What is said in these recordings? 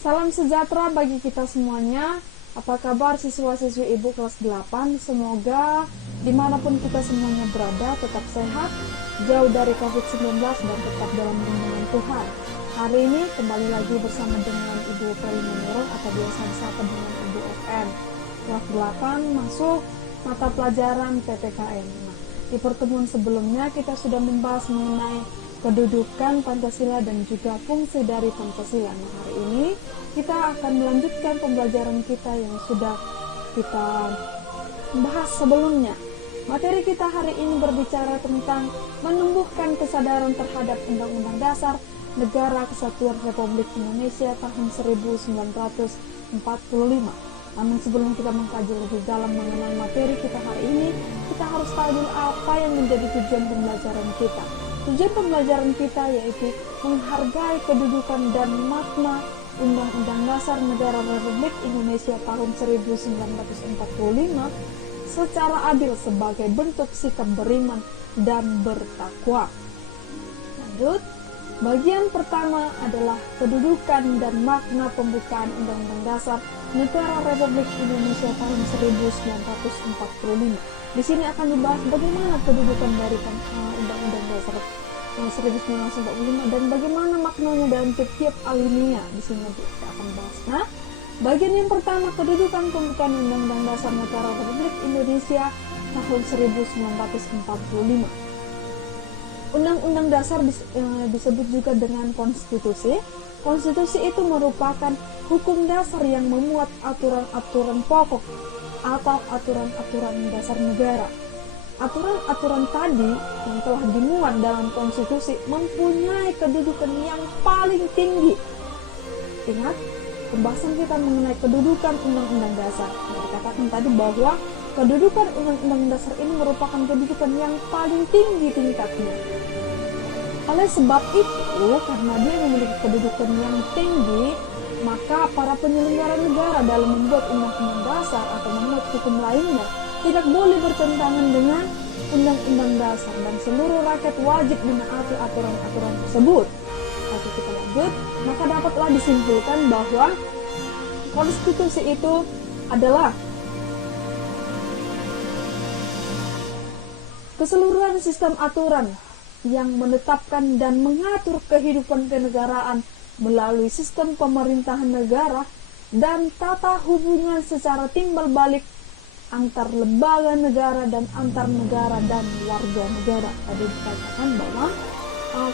Salam sejahtera bagi kita semuanya. Apa kabar siswa-siswi Ibu kelas 8? Semoga dimanapun kita semuanya berada tetap sehat, jauh dari COVID-19 dan tetap dalam lindungan Tuhan. Hari ini kembali lagi bersama dengan Ibu Pralina Nurul atau biasa disapa dengan Ibu FM. Kelas 8 masuk mata pelajaran PPKN. Nah, di pertemuan sebelumnya kita sudah membahas mengenai kedudukan Pancasila dan juga fungsi dari Pancasila. Nah, hari ini kita akan melanjutkan pembelajaran kita yang sudah kita bahas sebelumnya. Materi kita hari ini berbicara tentang menumbuhkan kesadaran terhadap Undang-Undang Dasar Negara Kesatuan Republik Indonesia tahun 1945. Namun sebelum kita mengkaji lebih dalam mengenai materi kita hari ini, kita harus tahu dulu apa yang menjadi tujuan pembelajaran kita. Tujuan pembelajaran kita yaitu menghargai kedudukan dan makna Undang-Undang Dasar Negara Republik Indonesia tahun 1945 secara adil sebagai bentuk sikap beriman dan bertakwa. Lanjut, bagian pertama adalah kedudukan dan makna pembukaan Undang-Undang Dasar Negara Republik Indonesia tahun 1945. Di sini akan dibahas bagaimana kedudukan dari Undang-Undang Dasar 1945 dan bagaimana maknanya dalam setiap alinea. Di sini kita akan bahas. Nah, bagian yang pertama, kedudukan pembukaan Undang-Undang Dasar Negara Republik Indonesia tahun 1945. Undang-Undang Dasar disebut juga dengan konstitusi. Konstitusi itu merupakan hukum dasar yang memuat aturan-aturan pokok atau aturan-aturan dasar negara. Aturan-aturan tadi yang telah dimuat dalam konstitusi mempunyai kedudukan yang paling tinggi. Ingat, pembahasan kita mengenai kedudukan Undang-Undang Dasar. Dikatakan tadi bahwa kedudukan Undang-Undang Dasar ini merupakan kedudukan yang paling tinggi tingkatnya. Oleh sebab itu, karena dia memiliki kedudukan yang tinggi, maka para penyelenggara negara dalam membuat Undang-Undang Dasar atau membuat hukum lainnya tidak boleh bertentangan dengan Undang-Undang Dasar dan seluruh rakyat wajib menaati aturan-aturan tersebut. Oke, kita lanjut. Maka dapatlah disimpulkan bahwa konstitusi itu adalah keseluruhan sistem aturan yang menetapkan dan mengatur kehidupan kenegaraan melalui sistem pemerintahan negara dan tata hubungan secara timbal balik antar lembaga negara dan antar negara dan warga negara. Tadi dikatakan bahwa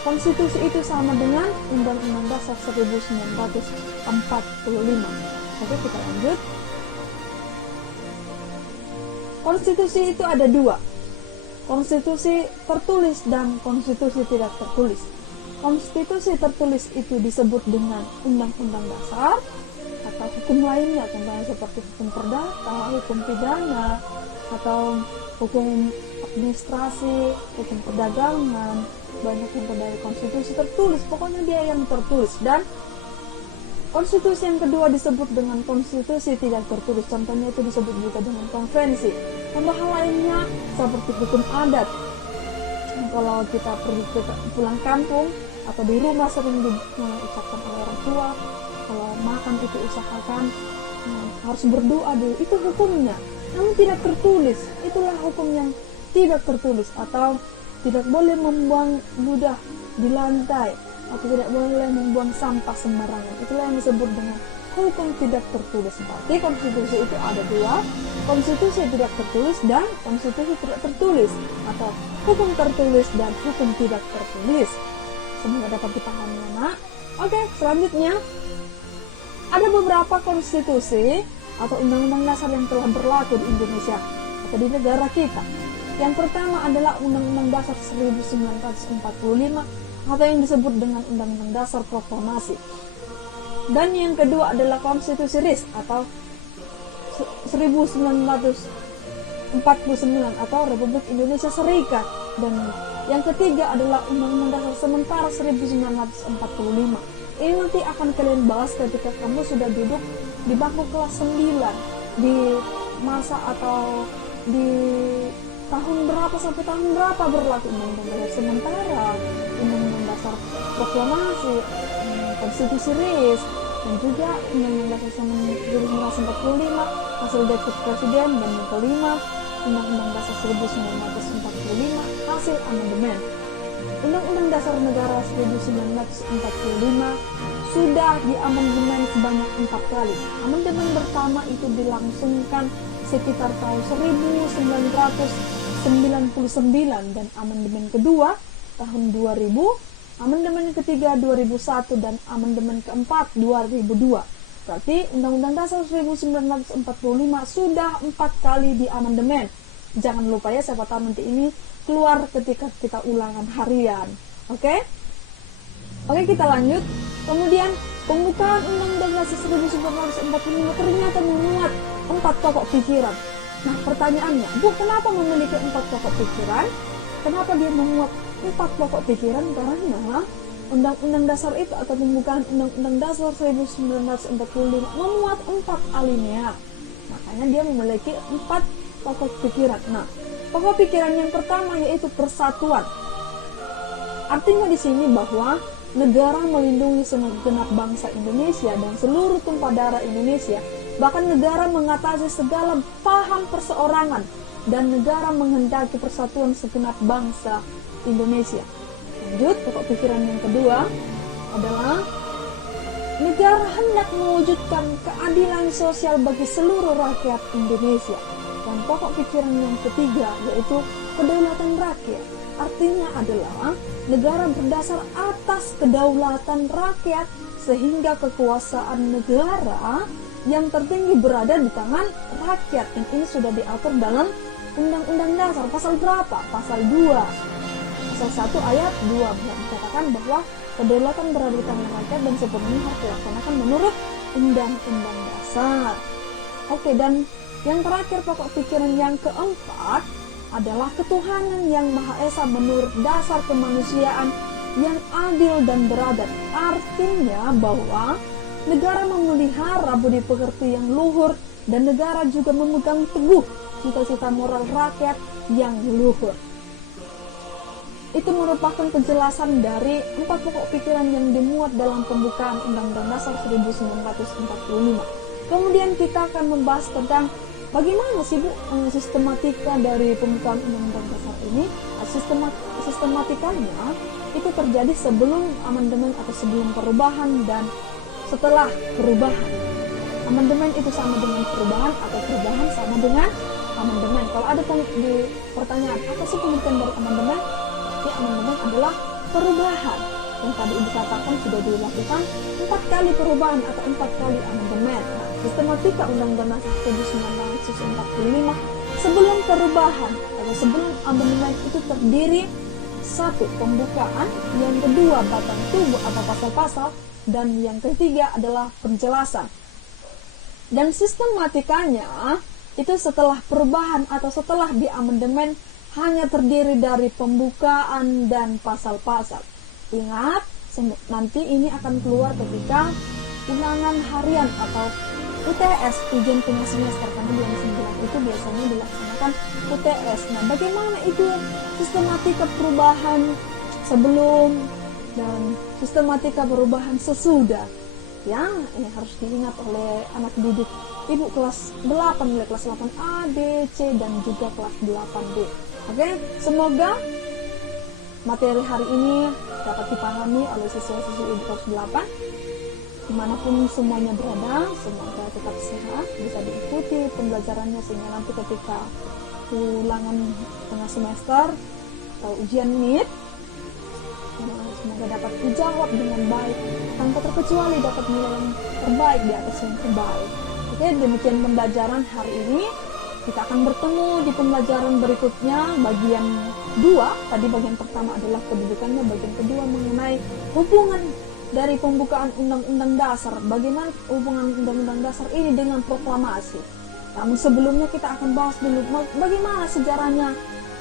konstitusi itu sama dengan Undang-Undang Dasar 1945. Oke, kita lanjut. Konstitusi itu ada dua, konstitusi tertulis dan konstitusi tidak tertulis. Konstitusi tertulis itu disebut dengan Undang-Undang Dasar atau hukum lainnya, contohnya seperti hukum perdata, hukum pidana, atau hukum administrasi, hukum perdagangan, banyak yang dari konstitusi tertulis, pokoknya dia yang tertulis. Dan konstitusi yang kedua disebut dengan konstitusi tidak tertulis, contohnya itu disebut juga dengan konvensi. Contoh lainnya seperti hukum adat. Kalau kita pergi pulang kampung atau di rumah sering diucapkan oleh orang tua, kalau makan itu usahakan harus berdoa dulu, itu hukumnya, namun tidak tertulis. Itulah hukum yang tidak tertulis. Atau tidak boleh membuang ludah di lantai atau tidak boleh membuang sampah sembarangan. Itulah yang disebut dengan hukum tidak tertulis. Berarti konstitusi itu ada dua, konstitusi tidak tertulis dan konstitusi tidak tertulis, atau hukum tertulis dan hukum tidak tertulis. Semoga dapat dipahami, Nak. Oke, selanjutnya ada beberapa konstitusi atau undang-undang dasar yang telah berlaku di Indonesia atau di negara kita. Yang pertama adalah Undang-Undang Dasar 1945 atau yang disebut dengan Undang-Undang Dasar Proklamasi. Dan yang kedua adalah Konstitusi RIS atau 1949 atau Republik Indonesia Serikat. Dan yang ketiga adalah Undang-Undang Dasar Sementara 1945. Ini nanti akan kalian bahas ketika kamu sudah duduk di bangku kelas 9 di masa atau di tahun berapa sampai tahun berapa berlaku Undang-Undang Dasar Sementara, Undang-Undang Dasar Proklamasi, Konstitusi RIS, dan juga Undang-Undang Dasar 1945 hasil dekret presiden, dan yang kelima Undang-Undang Dasar 1945 hasil amandemen. Undang-Undang Dasar Negara 1945 sudah diamandemen sebanyak 4 kali. Amandemen pertama itu dilangsungkan sekitar tahun 1999 dan amandemen kedua tahun 2000, amandemen ketiga 2001 dan amandemen keempat 2002. Berarti Undang-Undang Dasar 1945 sudah 4 kali diamandemen. Jangan lupa ya, siapa tahu nanti ini keluar ketika kita ulangan harian. Oke, kita lanjut. Kemudian pembukaan Undang-Undang Dasar 1945 ternyata memuat 4 pokok pikiran. Nah, pertanyaannya, Bu, kenapa memiliki 4 pokok pikiran? Kenapa dia memuat 4 pokok pikiran? Karena Undang-Undang Dasar itu atau pembukaan Undang-Undang Dasar 1945 memuat 4 alinea. Makanya dia memiliki 4 pokok pikiran. Nah, pokok pikiran yang pertama yaitu persatuan. Artinya di sini bahwa negara melindungi segenap bangsa Indonesia dan seluruh tumpah darah Indonesia. Bahkan negara mengatasi segala paham perseorangan dan negara menghendaki persatuan segenap bangsa Indonesia. Lanjut, pokok pikiran yang kedua adalah negara hendak mewujudkan keadilan sosial bagi seluruh rakyat Indonesia. Dan pokok pikiran yang ketiga yaitu kedaulatan rakyat. Artinya adalah negara berdasar atas kedaulatan rakyat sehingga kekuasaan negara yang tertinggi berada di tangan rakyat. Dan ini sudah diatur dalam Undang-Undang Dasar pasal berapa? Pasal 2. Pasal 1 ayat 2 dikatakan bahwa kedaulatan berada di tangan rakyat dan sepenuhnya harus dilaksanakan menurut Undang-Undang Dasar. Oke, dan yang terakhir pokok pikiran yang keempat adalah ketuhanan yang Maha Esa menurut dasar kemanusiaan yang adil dan beradab. Artinya bahwa negara memelihara budi pekerti yang luhur dan negara juga memegang teguh cita-cita moral rakyat yang luhur. Itu merupakan penjelasan dari 4 pokok pikiran yang dimuat dalam pembukaan Undang-Undang Dasar 1945. Kemudian kita akan membahas tentang bagaimana sih Bu sistematika dari pembukaan Undang-Undang Dasar ini. Sistematikanya itu terjadi sebelum amandemen atau sebelum perubahan dan setelah perubahan. Amandemen itu sama dengan perubahan atau perubahan sama dengan amandemen. Kalau ada pertanyaan, apa sih pengertian dari amandemen? Ya, amandemen adalah perubahan. Yang tadi dikatakan sudah dilakukan 4 kali perubahan atau 4 kali amandemen. Nah, sistematika Undang-Undang Dasar 1945 sebelum perubahan atau sebelum amandemen itu terdiri 1. Pembukaan, yang kedua batang tubuh atau pasal-pasal, dan yang ketiga adalah penjelasan. Dan sistematikanya itu setelah perubahan atau setelah di amandemen hanya terdiri dari pembukaan dan pasal-pasal. Ingat, nanti ini akan keluar ketika ulangan harian atau UTS, ujian tengah semester, karena bulan 9 itu biasanya dilaksanakan UTS. Nah, bagaimana itu sistematika perubahan sebelum dan sistematika perubahan sesudah? Ya, ini harus diingat oleh anak didik Ibu kelas 8, mulai kelas 8A, B, C, dan juga kelas 8B. Oke, semoga materi hari ini dapat dipahami oleh siswa-siswi Ibu kelas 8. Dimanapun semuanya berada, semoga tetap sehat, bisa diikuti pembelajarannya sehingga nanti ketika ulangan tengah semester atau ujian MIT, semoga dapat dijawab dengan baik, tanpa terkecuali dapat nilai yang terbaik di atas yang terbaik. Oke, demikian pembelajaran hari ini. Kita akan bertemu di pembelajaran berikutnya, bagian 2. Tadi bagian pertama adalah kedudukannya, bagian kedua mengenai hubungan dari pembukaan Undang-Undang Dasar. Bagaimana hubungan Undang-Undang Dasar ini dengan proklamasi. Namun sebelumnya kita akan bahas dulu bagaimana sejarahnya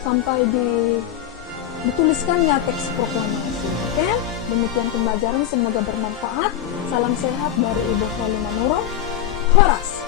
sampai dituliskannya teks proklamasi. Oke, demikian pembelajaran, semoga bermanfaat. Salam sehat dari Ibu Khalima Nurul. Horas.